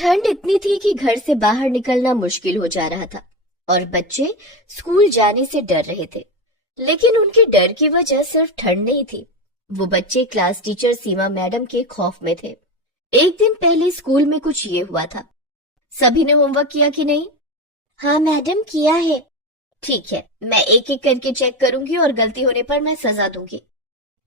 ठंड इतनी थी कि घर से बाहर निकलना मुश्किल हो जा रहा था और बच्चे स्कूल जाने से डर रहे थे। लेकिन उनके डर की वजह सिर्फ ठंड नहीं थी। वो बच्चे क्लास टीचर सीमा मैडम के खौफ में थे। एक दिन पहले स्कूल में कुछ ये हुआ था। सभी ने होमवर्क किया कि नहीं? हाँ मैडम, किया है। ठीक है, मैं एक एक करके चेक करूंगी और गलती होने पर मैं सजा दूंगी।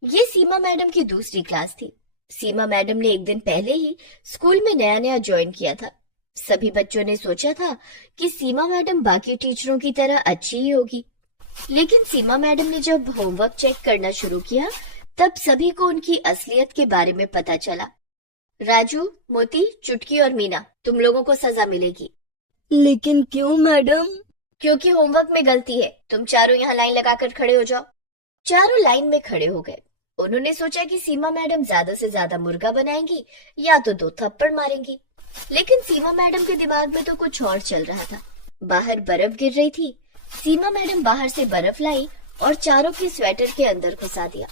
ये सीमा मैडम की दूसरी क्लास थी। सीमा मैडम ने एक दिन पहले ही स्कूल में नया नया ज्वाइन किया था। सभी बच्चों ने सोचा था कि सीमा मैडम बाकी टीचरों की तरह अच्छी ही होगी। लेकिन सीमा मैडम ने जब होमवर्क चेक करना शुरू किया तब सभी को उनकी असलियत के बारे में पता चला। राजू, मोती, चुटकी और मीना, तुम लोगों को सजा मिलेगी। लेकिन क्यों मैडम? क्योंकि होमवर्क में गलती है। तुम चारों यहाँ लाइन लगाकर खड़े हो जाओ। चारों लाइन में खड़े हो गए। उन्होंने सोचा कि सीमा मैडम ज्यादा से ज्यादा मुर्गा बनाएंगी या तो 2 थप्पड़ मारेंगी। लेकिन सीमा मैडम के दिमाग में तो कुछ और चल रहा था। बाहर बर्फ गिर रही थी। सीमा मैडम बाहर से बर्फ लाई और चारों के स्वेटर के अंदर घुसा दिया।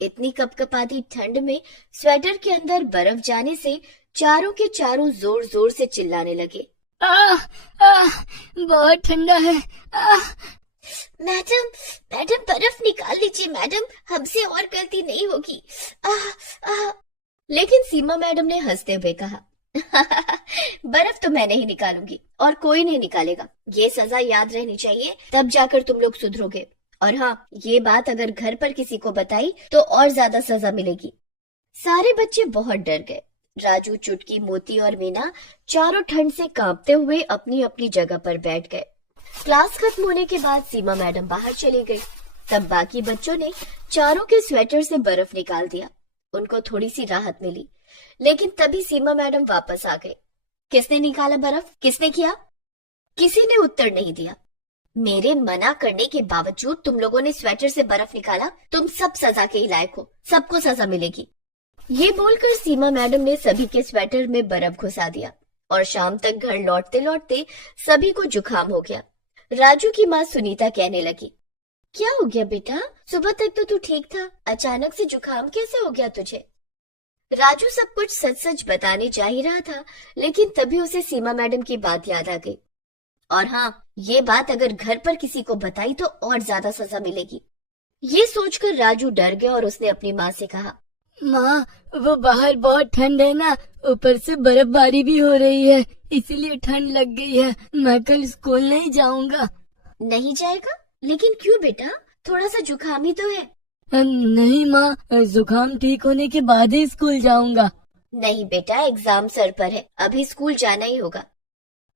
इतनी कपकपाती ठंड में स्वेटर के अंदर बर्फ जाने से चारों के चारों जोर जोर से चिल्लाने लगे। बहुत ठंडा है। मैडम, मैडम बर्फ निकाल लीजिए मैडम, हमसे और गलती नहीं होगी। लेकिन सीमा मैडम ने हंसते हुए कहा, बर्फ तो मैं नहीं निकालूंगी और कोई नहीं निकालेगा। ये सजा याद रहनी चाहिए, तब जाकर तुम लोग सुधरोगे। और हाँ, ये बात अगर घर पर किसी को बताई तो और ज्यादा सजा मिलेगी। सारे बच्चे बहुत डर गए। राजू, चुटकी, मोती और मीना चारों ठंड से कांपते हुए अपनी अपनी जगह पर बैठ गए। क्लास खत्म होने के बाद सीमा मैडम बाहर चली गई। तब बाकी बच्चों ने चारों के स्वेटर से बर्फ निकाल दिया। उनको थोड़ी सी राहत मिली। लेकिन तभी सीमा मैडम वापस आ गए। किसने निकाला बर्फ? किसने किया? किसी ने उत्तर नहीं दिया। मेरे मना करने के बावजूद तुम लोगों ने स्वेटर से बर्फ निकाला। तुम सब सजा के ही लायक हो, सबको सजा मिलेगी। ये बोलकर सीमा मैडम ने सभी के स्वेटर में बर्फ घुसा दिया और शाम तक घर लौटते लौटते सभी को जुकाम हो गया। राजू की माँ सुनीता कहने लगी, क्या हो गया बेटा? सुबह तक तो तू ठीक था, अचानक से जुकाम कैसे हो गया तुझे? राजू सब कुछ सच सच बताने जा ही रहा था, लेकिन तभी उसे सीमा मैडम की बात याद आ गई। और हाँ, ये बात अगर घर पर किसी को बताई तो और ज्यादा सजा मिलेगी। ये सोचकर राजू डर गया और उसने अपनी माँ से कहा, माँ, वो बाहर बहुत ठंड है ना, ऊपर से बर्फबारी भी हो रही है, इसीलिए ठंड लग गई है। मैं कल स्कूल नहीं जाऊंगा। नहीं जाएगा? लेकिन क्यों बेटा? थोड़ा सा जुकाम ही तो है। नहीं माँ, जुकाम ठीक होने के बाद ही स्कूल जाऊंगा। नहीं बेटा, एग्जाम सर पर है, अभी स्कूल जाना ही होगा।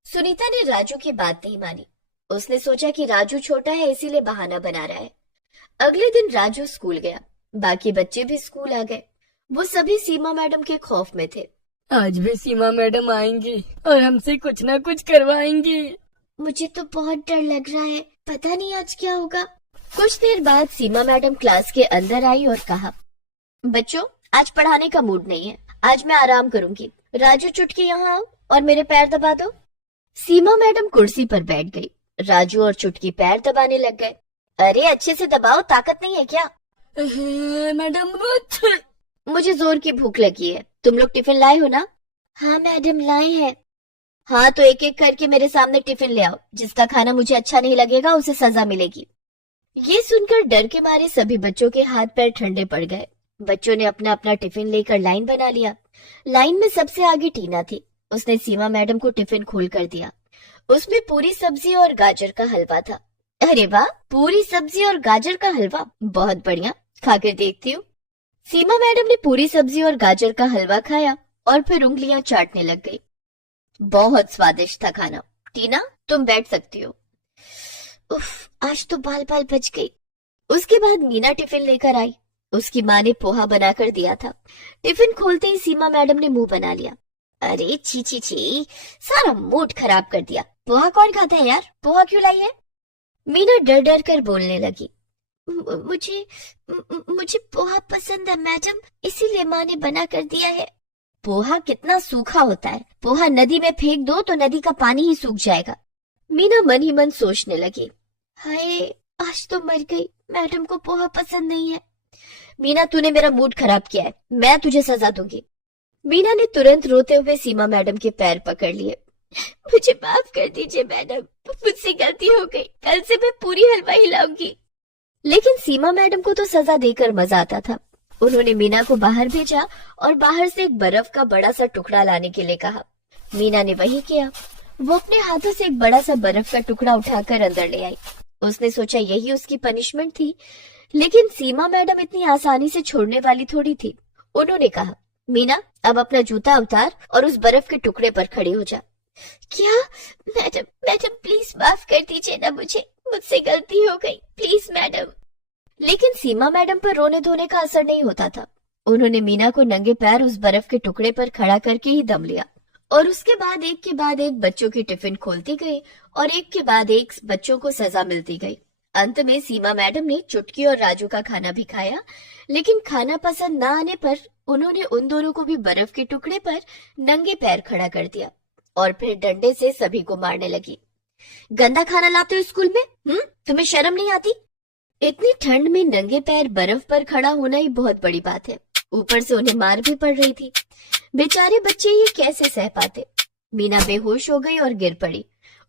सुनीता ने राजू की बात नहीं मानी। उसने सोचा कि राजू छोटा है इसीलिए बहाना बना रहा है। अगले दिन राजू स्कूल गया। बाकी बच्चे भी स्कूल आ गए। वो सभी सीमा मैडम के खौफ में थे। आज भी सीमा मैडम आएंगी और हमसे कुछ ना कुछ करवाएंगी। मुझे तो बहुत डर लग रहा है, पता नहीं आज क्या होगा। कुछ देर बाद सीमा मैडम क्लास के अंदर आई और कहा, बच्चों, आज पढ़ाने का मूड नहीं है, आज मैं आराम करूंगी। राजू, चुटकी यहाँ आओ और मेरे पैर दबा दो। सीमा मैडम कुर्सी पर बैठ गई। राजू और चुटकी पैर दबाने लग गए। अरे अच्छे से दबाओ, ताकत नहीं है क्या? मैडम, मुझे जोर की भूख लगी है। तुम लोग टिफिन लाए हो ना? हाँ मैडम, लाए हैं। हाँ तो एक एक करके मेरे सामने टिफिन ले आओ। जिसका खाना मुझे अच्छा नहीं लगेगा उसे सजा मिलेगी। ये सुनकर डर के मारे सभी बच्चों के हाथ पैर ठंडे पड़ गए। बच्चों ने अपना अपना टिफिन लेकर लाइन बना लिया। लाइन में सबसे आगे टीना थी। उसने सीमा मैडम को टिफिन खोल कर दिया। उसमें पूरी सब्जी और गाजर का हलवा था। अरे वाह, पूरी सब्जी और गाजर का हलवा, बहुत बढ़िया, खाकर देखती हूँ। सीमा मैडम ने पूरी सब्जी और गाजर का हलवा खाया और फिर उंगलियां चाटने लग गई। बहुत स्वादिष्ट था खाना। टीना, तुम बैठ सकती हो। उफ, आज तो बाल बाल बच गई। उसके बाद मीना टिफिन लेकर आई। उसकी माँ ने पोहा बनाकर दिया था। टिफिन खोलते ही सीमा मैडम ने मुंह बना लिया। अरे छी छी छी, सारा मूड खराब कर दिया। पोहा कौन खाता है यार? पोहा क्यों लाई है? मीना डर डर कर बोलने लगी, मुझे पोहा पसंद है मैडम, इसीलिए माँ ने बना कर दिया है। पोहा कितना सूखा होता है, पोहा नदी में फेंक दो तो नदी का पानी ही सूख जाएगा। मीना मन ही मन सोचने लगी, हाय आज तो मर गई, मैडम को पोहा पसंद नहीं है। मीना, तूने मेरा मूड खराब किया है, मैं तुझे सजा दूंगी। मीना ने तुरंत रोते हुए सीमा मैडम के पैर पकड़ लिए। मुझे माफ कर दीजिए मैडम, मुझसे गलती हो गई, कल से मैं पूरी हलवा हिलाऊंगी। लेकिन सीमा मैडम को तो सजा देकर मजा आता था। उन्होंने मीना को बाहर भेजा और बाहर से एक बर्फ का बड़ा सा टुकड़ा लाने के लिए कहा। मीना ने वही किया। वो अपने हाथों से एक बड़ा सा बर्फ का टुकड़ा उठाकर अंदर ले आई। उसने सोचा यही उसकी पनिशमेंट थी, लेकिन सीमा मैडम इतनी आसानी से छोड़ने वाली थोड़ी थी। उन्होंने कहा, मीना अब अपना जूता उतार और उस बर्फ के टुकड़े पर खड़ी हो जा। क्या? मैडम मैडम प्लीज माफ कर दीजिए ना मुझे, मुझसे गलती हो गई, प्लीज मैडम। लेकिन सीमा मैडम पर रोने धोने का असर नहीं होता था। उन्होंने मीना को नंगे पैर उस बर्फ के टुकड़े पर खड़ा करके ही दम लिया और उसके बाद एक के बाद एक बच्चों की टिफिन खोलती गई और एक के बाद एक बच्चों को सजा मिलती गई। अंत में सीमा मैडम ने चुटकी और राजू का खाना भी खाया, लेकिन खाना पसंद न आने पर उन्होंने उन दोनों को भी बर्फ के टुकड़े पर नंगे पैर खड़ा कर दिया और फिर डंडे से सभी को मारने लगी। गंदा खाना लाते हो स्कूल में? तुम्हें शर्म नहीं आती? इतनी ठंड में नंगे पैर बर्फ पर खड़ा होना ही बहुत बड़ी बात है। ऊपर से उन्हें मार भी पड़ रही थी। बेचारे बच्चे ये कैसे सह पाते। मीना बेहोश हो गई और गिर पड़ी।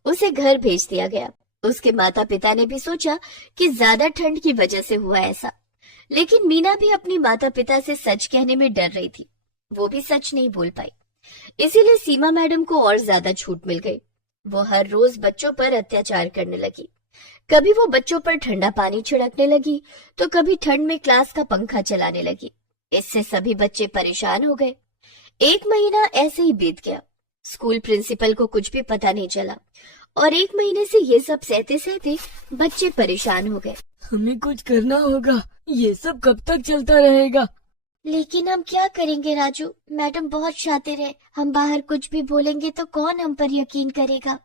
उसे घर भेज दिया गया। उसके माता पिता ने भी सोचा कि ज्यादा ठंड की वजह से हुआ ऐसा, लेकिन मीना भी अपनी माता पिता से सच कहने में डर रही थी। वो भी सच नहीं बोल पाई। इसीलिए सीमा मैडम को और ज्यादा छूट मिल गई। वो हर रोज बच्चों पर अत्याचार करने लगी। कभी वो बच्चों पर ठंडा पानी छिड़कने लगी तो कभी ठंड में क्लास का पंखा चलाने लगी। इससे सभी बच्चे परेशान हो गए। 1 महीना ऐसे ही बीत गया। स्कूल प्रिंसिपल को कुछ भी पता नहीं चला और 1 महीने से ये सब सहते सहते बच्चे परेशान हो गए। हमें कुछ करना होगा, ये सब कब तक चलता रहेगा? लेकिन हम क्या करेंगे राजू? मैडम बहुत शातिर है, हम बाहर कुछ भी बोलेंगे तो कौन हम पर यकीन करेगा?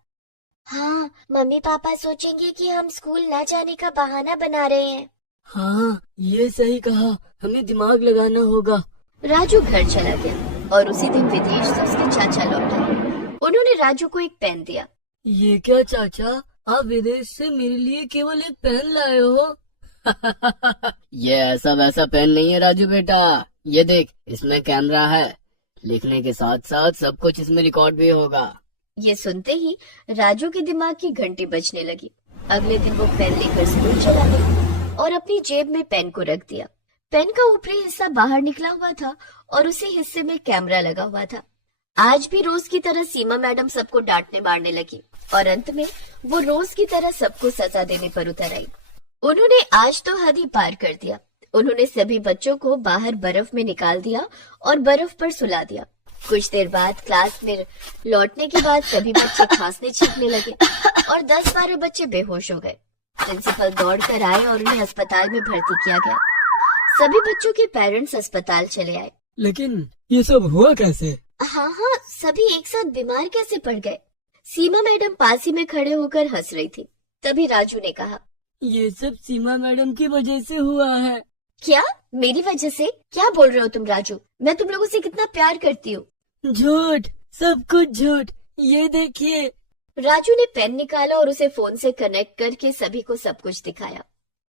हाँ, मम्मी पापा सोचेंगे कि हम स्कूल न जाने का बहाना बना रहे हैं। हाँ, ये सही कहा, हमें दिमाग लगाना होगा। राजू घर चला गया और उसी दिन विदेश से उसके चाचा लौटे। उन्होंने राजू को एक पेन दिया। ये क्या चाचा, आप विदेश से मेरे लिए केवल एक पेन लाए हो? ये ऐसा वैसा पेन नहीं है राजू बेटा, ये देख इसमें कैमरा है, लिखने के साथ साथ सब कुछ इसमें रिकॉर्ड भी होगा। ये सुनते ही राजू के दिमाग की घंटी बजने लगी। अगले दिन वो पेन लेकर स्कूल चला गया और अपनी जेब में पेन को रख दिया। पेन का ऊपरी हिस्सा बाहर निकला हुआ था और उसी हिस्से में कैमरा लगा हुआ था। आज भी रोज की तरह सीमा मैडम सबको डांटने मारने लगी और अंत में वो रोज की तरह सबको सजा देने पर उतर आई। उन्होंने आज तो हद ही पार कर दिया। उन्होंने सभी बच्चों को बाहर बर्फ में निकाल दिया और बर्फ पर सुला दिया। कुछ देर बाद क्लास में लौटने के बाद सभी बच्चे खांसने छींकने लगे और 10-12 बच्चे बेहोश हो गए। प्रिंसिपल दौड़कर आए और उन्हें अस्पताल में भर्ती किया गया। सभी बच्चों के पेरेंट्स अस्पताल चले आए। लेकिन ये सब हुआ कैसे? हाँ, सभी एक साथ बीमार कैसे पड़ गए? सीमा मैडम पास ही में खड़े होकर हंस रही थी। तभी राजू ने कहा, ये सब सीमा मैडम की वजह से हुआ है। क्या? मेरी वजह से? क्या बोल रहे हो तुम राजू? मैं तुम लोगों से कितना प्यार करती हूँ। झूठ, सब कुछ झूठ। ये देखिए। राजू ने पेन निकाला और उसे फोन से कनेक्ट करके सभी को सब कुछ दिखाया।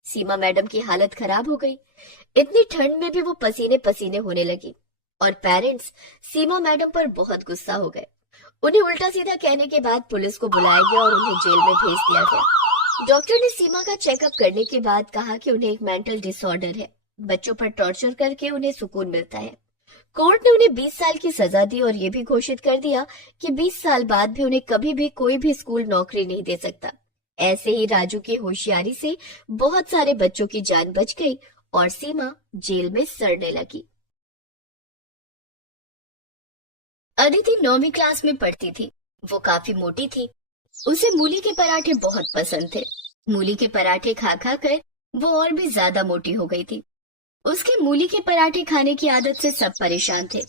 सीमा मैडम की हालत खराब हो गई। इतनी ठंड में भी वो पसीने पसीने होने लगी और पेरेंट्स सीमा मैडम पर बहुत गुस्सा हो गए। उन्हें उल्टा सीधा कहने के बाद पुलिस को बुलाया गया और उन्हें जेल में भेज दिया गया। डॉक्टर ने सीमा का चेकअप करने के बाद कहा कि उन्हें एक मेंटल डिसऑर्डर है। बच्चों पर टॉर्चर करके उन्हें सुकून मिलता है। कोर्ट ने उन्हें 20 साल की सजा दी और ये भी घोषित कर दिया कि 20 साल बाद भी उन्हें कभी भी कोई भी स्कूल नौकरी नहीं दे सकता। ऐसे ही राजू की होशियारी से बहुत सारे बच्चों की जान बच गई और सीमा जेल में सड़ने लगी। अदिति 9वीं क्लास में पढ़ती थी। वो काफी मोटी थी। उसे मूली के पराठे बहुत पसंद थे। मूली के पराठे खा खा कर वो और भी ज्यादा मोटी हो गई थी। उसके मूली के पराठे खाने की आदत से सब परेशान थे।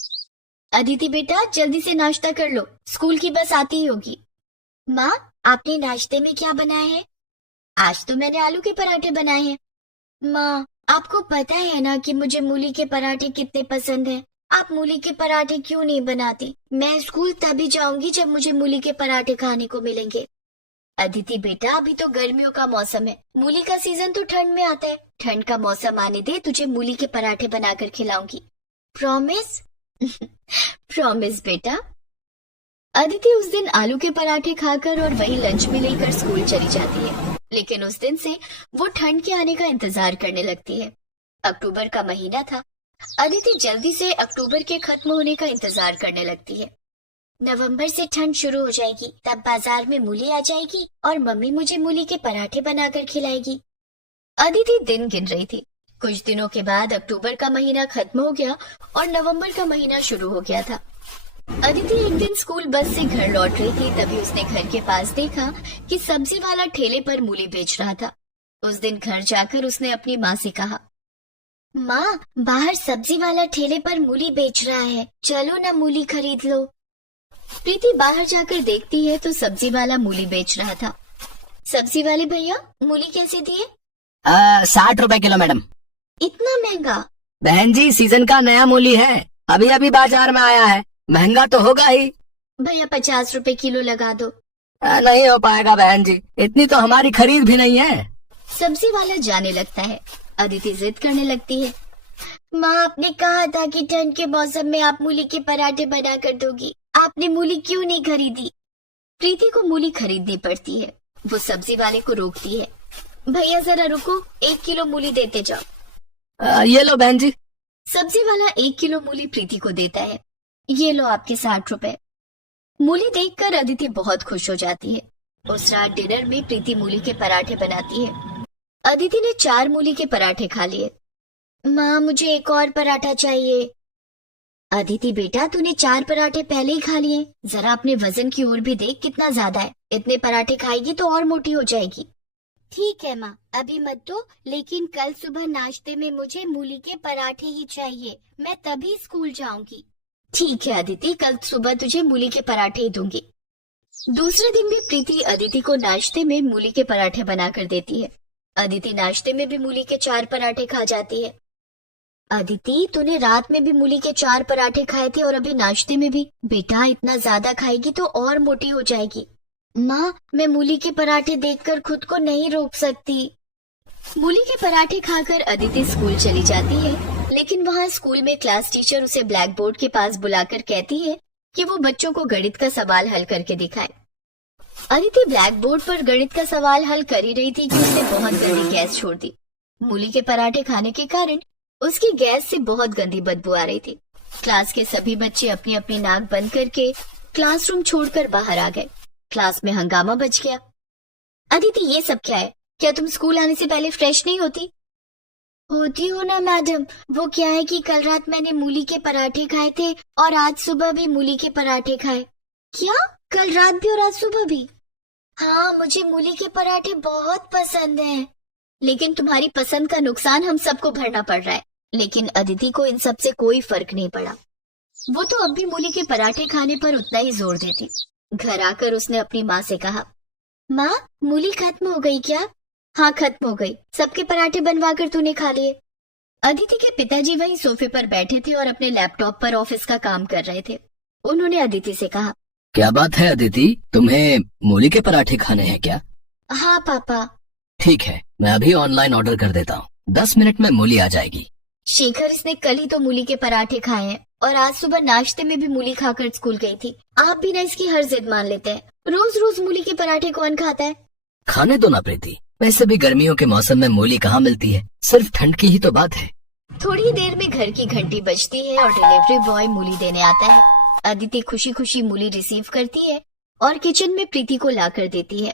अदिति बेटा, जल्दी से नाश्ता कर लो, स्कूल की बस आती ही होगी। माँ, आपने नाश्ते में क्या बनाया है? आज तो मैंने आलू के पराठे बनाए हैं। माँ, आपको पता है ना कि मुझे मूली के पराठे कितने पसंद हैं। आप मूली के पराठे क्यों नहीं बनाती? मैं स्कूल तभी जाऊंगी जब मुझे मूली के पराठे खाने को मिलेंगे। अदिति बेटा, अभी तो गर्मियों का मौसम है। मूली का सीजन तो ठंड में आता है। ठंड का मौसम आने दे, तुझे मूली के पराठे बनाकर खिलाऊंगी। प्रॉमिस? प्रॉमिस बेटा। अदिति उस दिन आलू के पराठे खाकर और वही लंच में लेकर स्कूल चली जाती है, लेकिन उस दिन से वो ठंड के आने का इंतजार करने लगती है। अक्टूबर का महीना था। अदिति जल्दी से अक्टूबर के खत्म होने का इंतजार करने लगती है। नवंबर से ठंड शुरू हो जाएगी, तब बाजार में मूली आ जाएगी और मम्मी मुझे मूली के पराठे बनाकर खिलाएगी। अदिति दिन गिन रही थी। कुछ दिनों के बाद अक्टूबर का महीना खत्म हो गया और नवंबर का महीना शुरू हो गया था। अदिति एक दिन स्कूल बस से घर लौट रही थी, तभी उसने घर के पास देखा कि सब्जी वाला ठेले पर मूली बेच रहा था। उस दिन घर जाकर उसने अपनी माँ से कहा, माँ, बाहर सब्जी वाला ठेले पर मूली बेच रहा है, चलो ना मूली खरीद लो। प्रीति बाहर जाकर देखती है तो सब्जी वाला मूली बेच रहा था। सब्जी वाले भैया, मूली कैसे दिए? 60 रुपए किलो मैडम। इतना महंगा? बहन जी, सीजन का नया मूली है, अभी अभी बाजार में आया है, महंगा तो होगा ही। भैया 50 रुपए किलो लगा दो। नहीं हो पाएगा बहन जी, इतनी तो हमारी खरीद भी नहीं है। सब्जी वाला जाने लगता है। अदिति जिद करने लगती है, माँ, आपने कहा था कि ठंड के मौसम में आप मूली के पराठे बना कर दोगी, आपने मूली क्यों नहीं खरीदी? प्रीति को मूली खरीदनी पड़ती है। वो सब्जी वाले को रोकती है, भैया जरा रुको, 1 किलो मूली देते जाओ। ये लो बहन जी। सब्जी वाला 1 किलो मूली प्रीति को देता है। ये लो आपके 60 रुपए। मूली देखकर अदिति बहुत खुश हो जाती है। उस रात डिनर में प्रीति मूली के पराठे बनाती है। अदिति ने 4 मूली के पराठे खा लिए। माँ, मुझे एक और पराठा चाहिए। अदिति बेटा, तूने 4 पराठे पहले ही खा लिए, जरा अपने वजन की ओर भी देख, कितना ज्यादा है। इतने पराठे खाएगी तो और मोटी हो जाएगी। ठीक है माँ, अभी मत दो, लेकिन कल सुबह नाश्ते में मुझे मूली के पराठे ही चाहिए, मैं तभी स्कूल जाऊंगी। ठीक है अदिति, कल सुबह तुझे मूली के पराठे ही दूंगी। दूसरे दिन भी प्रीति अदिति को नाश्ते में मूली के पराठे बनाकर देती है। अदिति नाश्ते में भी मूली के 4 पराठे खा जाती है। अदिति, तूने रात में भी मूली के 4 पराठे खाए थे और अभी नाश्ते में भी। बेटा, इतना ज्यादा खाएगी तो और मोटी हो जाएगी। माँ, मैं मूली के पराठे देखकर खुद को नहीं रोक सकती। मूली के पराठे खाकर अदिति स्कूल चली जाती है, लेकिन वहाँ स्कूल में क्लास टीचर उसे ब्लैक बोर्ड के पास बुलाकर कहती है कि वो बच्चों को गणित का सवाल हल करके दिखाए। अदिति ब्लैक बोर्ड पर गणित का सवाल हल कर ही रही थी कि उसने बहुत गंदी गैस छोड़ दी। मूली के पराठे खाने के कारण उसकी गैस से बहुत गंदी बदबू आ रही थी। क्लास के सभी बच्चे अपनी अपनी नाक बंद करके क्लासरूम छोड़कर बाहर आ गए। क्लास में हंगामा बच गया। अदिति, ये सब क्या है? क्या तुम स्कूल आने से पहले फ्रेश नहीं होती? होती हो ना मैडम, वो क्या है कि कल रात मैंने मूली के पराठे खाए थे और आज सुबह भी मूली के पराठे खाए। क्या? कल रात भी और आज सुबह भी? हाँ, मुझे मूली के पराठे बहुत पसंद हैं। लेकिन तुम्हारी पसंद का नुकसान हम सबको भरना पड़ रहा है। लेकिन अदिति को इन सब से कोई फर्क नहीं पड़ा। वो तो अब भी मूली के पराठे खाने पर उतना ही जोर देती। घर आकर उसने अपनी माँ से कहा, माँ, मूली खत्म हो गई क्या? हाँ, खत्म हो गई, सबके पराठे बनवाकर तूने खा लिए। अदिति के पिताजी वहीं सोफे पर बैठे थे और अपने लैपटॉप पर ऑफिस का काम कर रहे थे। उन्होंने अदिति से कहा, क्या बात है अदिति, तुम्हें मूली के पराठे खाने हैं क्या? हाँ पापा। ठीक है, मैं अभी ऑनलाइन ऑर्डर कर देता हूँ, 10 मिनट में मूली आ जाएगी। शेखर, इसने कल ही तो मूली के पराठे खाए हैं और आज सुबह नाश्ते में भी मूली खाकर स्कूल गई थी। आप भी ना इसकी हर जिद मान लेते हैं। रोज रोज मूली के पराठे कौन खाता है? खाने दो ना प्रीति, वैसे भी गर्मियों के मौसम में मूली कहाँ मिलती है, सिर्फ ठंड की ही तो बात है। थोड़ी देर में घर की घंटी बजती है और डिलीवरी बॉय मूली देने आता है। अदिति खुशी खुशी मूली रिसीव करती है और किचन में प्रीति को लाकर देती है।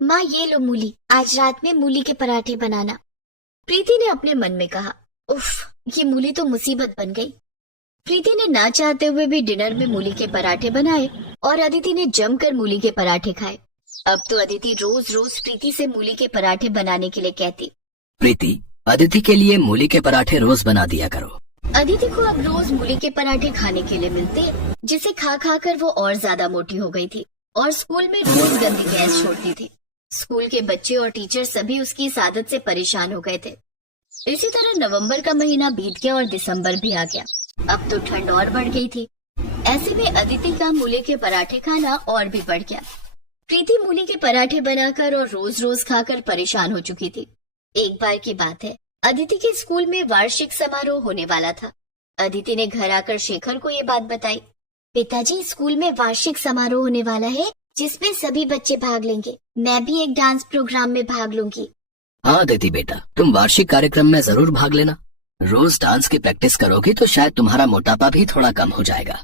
माँ, ये लो मूली, आज रात में मूली के पराठे बनाना। प्रीति ने अपने मन में कहा, उफ, ये मूली तो मुसीबत बन गई। प्रीति ने ना चाहते हुए भी डिनर में मूली के पराठे बनाए और अदिति ने जमकर मूली के पराठे खाए। अब तो अदिति रोज रोज प्रीति से मूली के पराठे बनाने के लिए कहती। प्रीति, अदिति के लिए मूली के पराठे रोज बना दिया करो। अदिति को अब रोज मूली के पराठे खाने के लिए मिलते, जिसे खा खा कर वो और ज्यादा मोटी हो गई थी और स्कूल में रोज गंदी गैस छोड़ती थी। स्कूल के बच्चे और टीचर सभी उसकी इस आदत से परेशान हो गए थे। इसी तरह नवंबर का महीना बीत गया और दिसंबर भी आ गया। अब तो ठंड और बढ़ गई थी। ऐसे में अदिति का मूली के पराठे खाना और भी बढ़ गया। प्रीति मूली के पराठे बनाकर और रोज रोज खाकर परेशान हो चुकी थी। एक बार की बात है, अदिति के स्कूल में वार्षिक समारोह होने वाला था। अदिति ने घर आकर शेखर को ये बात बताई। पिताजी, स्कूल में वार्षिक समारोह होने वाला है जिसमें सभी बच्चे भाग लेंगे। मैं भी एक डांस प्रोग्राम में भाग लूंगी। हाँ अदिति बेटा, तुम वार्षिक कार्यक्रम में जरूर भाग लेना। रोज डांस की प्रैक्टिस करोगी तो शायद तुम्हारा मोटापा भी थोड़ा कम हो जाएगा।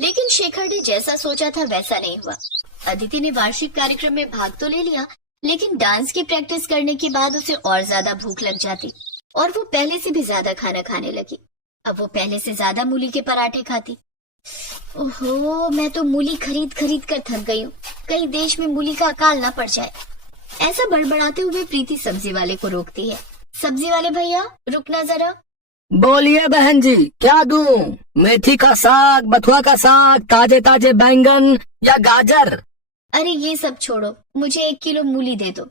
लेकिन शेखर ने जैसा सोचा था वैसा नहीं हुआ। अदिति ने वार्षिक कार्यक्रम में भाग तो ले लिया, लेकिन डांस की प्रैक्टिस करने के बाद उसे और ज्यादा भूख लग जाती और वो पहले से भी ज्यादा खाना खाने लगी। अब वो पहले से ज्यादा मूली के पराठे खाती। ओहो, मैं तो मूली खरीद खरीद कर थक गई हूँ। कहीं देश में मूली का अकाल ना पड़ जाए। ऐसा बड़बड़ाते हुए प्रीति सब्जी वाले को रोकती है। सब्जी वाले भैया, रुकना जरा। बोलिए बहन जी, क्या दूं? मेथी का साग, बथुआ का साग, ताजे ताजे बैंगन या गाजर? अरे ये सब छोड़ो, मुझे 1 किलो मूली दे दो।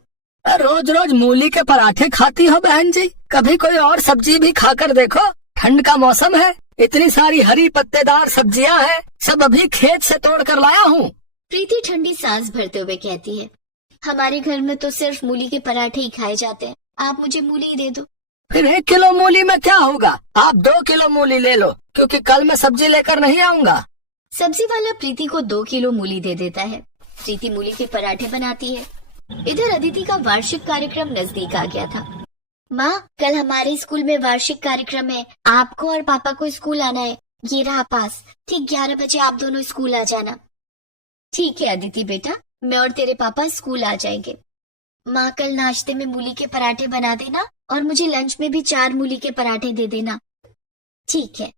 रोज रोज मूली के पराठे खाती हो बहन जी? कभी कोई और सब्जी भी खाकर देखो। ठंड का मौसम है, इतनी सारी हरी पत्तेदार सब्जियां हैं, सब अभी खेत से तोड़ कर लाया हूँ। प्रीति ठंडी सांस भरते हुए कहती है, हमारे घर में तो सिर्फ मूली के पराठे ही खाए जाते हैं। आप मुझे मूली ही दे दो। फिर 1 किलो मूली में क्या होगा? आप 2 किलो मूली ले लो, क्योंकि कल मैं सब्जी लेकर नहीं आऊंगा। सब्जी वाला प्रीति को 2 किलो मूली दे देता है। प्रीति मूली के पराठे बनाती है। इधर अदिति का वार्षिक कार्यक्रम नजदीक आ गया था। माँ, कल हमारे स्कूल में वार्षिक कार्यक्रम है। आपको और पापा को स्कूल आना है। ये रहा पास। ठीक 11 बजे आप दोनों स्कूल आ जाना। ठीक है अदिति बेटा, मैं और तेरे पापा स्कूल आ जाएंगे। माँ, कल नाश्ते में मूली के पराठे बना देना और मुझे लंच में भी 4 मूली के पराठे दे देना। ठीक है।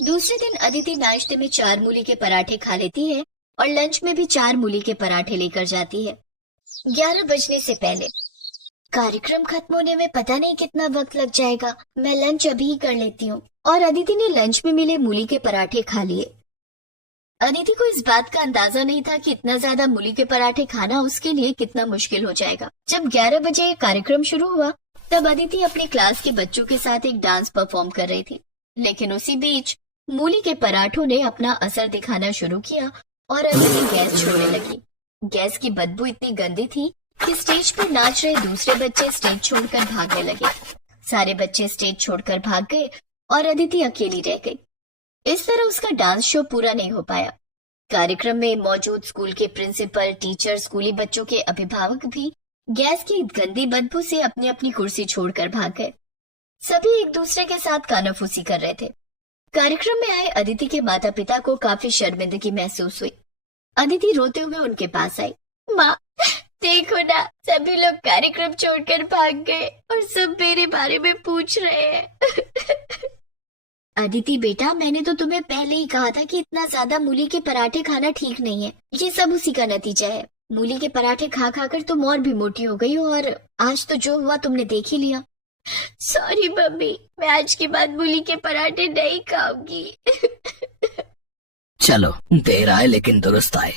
दूसरे दिन अदिति नाश्ते में 4 मूली के पराठे खा लेती है और लंच में भी 4 मूली के पराठे लेकर जाती है। 11 बजने से पहले। कार्यक्रम खत्म होने में पता नहीं कितना वक्त लग जाएगा। मैं लंच अभी ही कर लेती हूँ। और अदिति ने लंच में मिले मूली के पराठे खा लिए। अदिति को इस बात का अंदाजा नहीं था कि इतना ज्यादा मूली के पराठे खाना उसके लिए कितना मुश्किल हो जाएगा। जब 11 बजे ये कार्यक्रम शुरू हुआ तब अदिति अपने क्लास के बच्चों के साथ एक डांस परफॉर्म कर रही थी। लेकिन उसी बीच मूली के पराठों ने अपना असर दिखाना शुरू किया और अदिति गैस छोड़ने लगी। गैस की बदबू इतनी गंदी थी कि स्टेज पर नाच रहे दूसरे बच्चे स्टेज छोड़कर भागने लगे। सारे बच्चे स्टेज छोड़कर भाग गए और अदिति अकेली रह गई। इस तरह उसका डांस शो पूरा नहीं हो पाया। कार्यक्रम में मौजूद स्कूल के प्रिंसिपल, टीचर, स्कूली बच्चों के अभिभावक भी गैस की गंदी बदबू से अपनी अपनी कुर्सी छोड़कर भाग गए। सभी एक दूसरे के साथ कानाफूसी कर रहे थे। कार्यक्रम में आए अदिति के माता पिता को काफी शर्मिंदगी महसूस हुई। अदिति रोते हुए उनके पास आई। माँ, देखो ना, सभी लोग कार्यक्रम छोड़कर भाग गए और सब मेरे बारे में पूछ रहे हैं। अदिति बेटा, मैंने तो तुम्हें पहले ही कहा था कि इतना ज्यादा मूली के पराठे खाना ठीक नहीं है। ये सब उसी का नतीजा है। मूली के पराठे खा खाकर तुम और भी मोटी हो गई हो और आज तो जो हुआ तुमने देख ही लिया। सॉरी मम्मी, मैं आज के बाद मूली के पराठे नहीं खाऊंगी। चलो, देर आए लेकिन दुरुस्त आए।